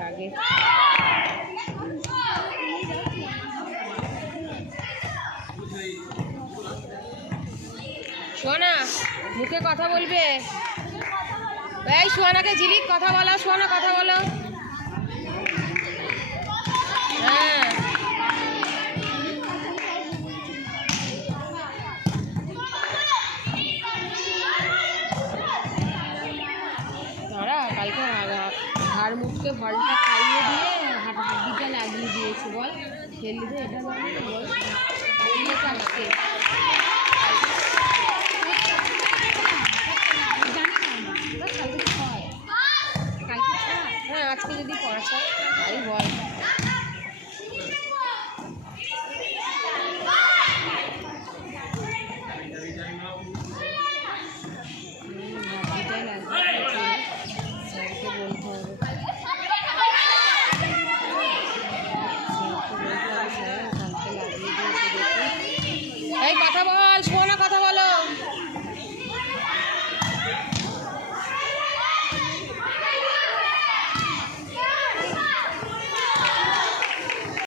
লাগে। সোনা মুখে কথা বলবে, এই সোনাকে ঝিলিক কথা বলো, সোনা কথা বলো। হ্যাঁ তারা কালকে হাড় মুখকে ভলটা খাইয়ে দিয়ে হাড্ডিটা লাগিয়ে দিয়েছে। বল ফেলে দে এটা, বল আজকে হ্যাঁ আজকে যদি পড়াশা তাই বল। এই কথা বল।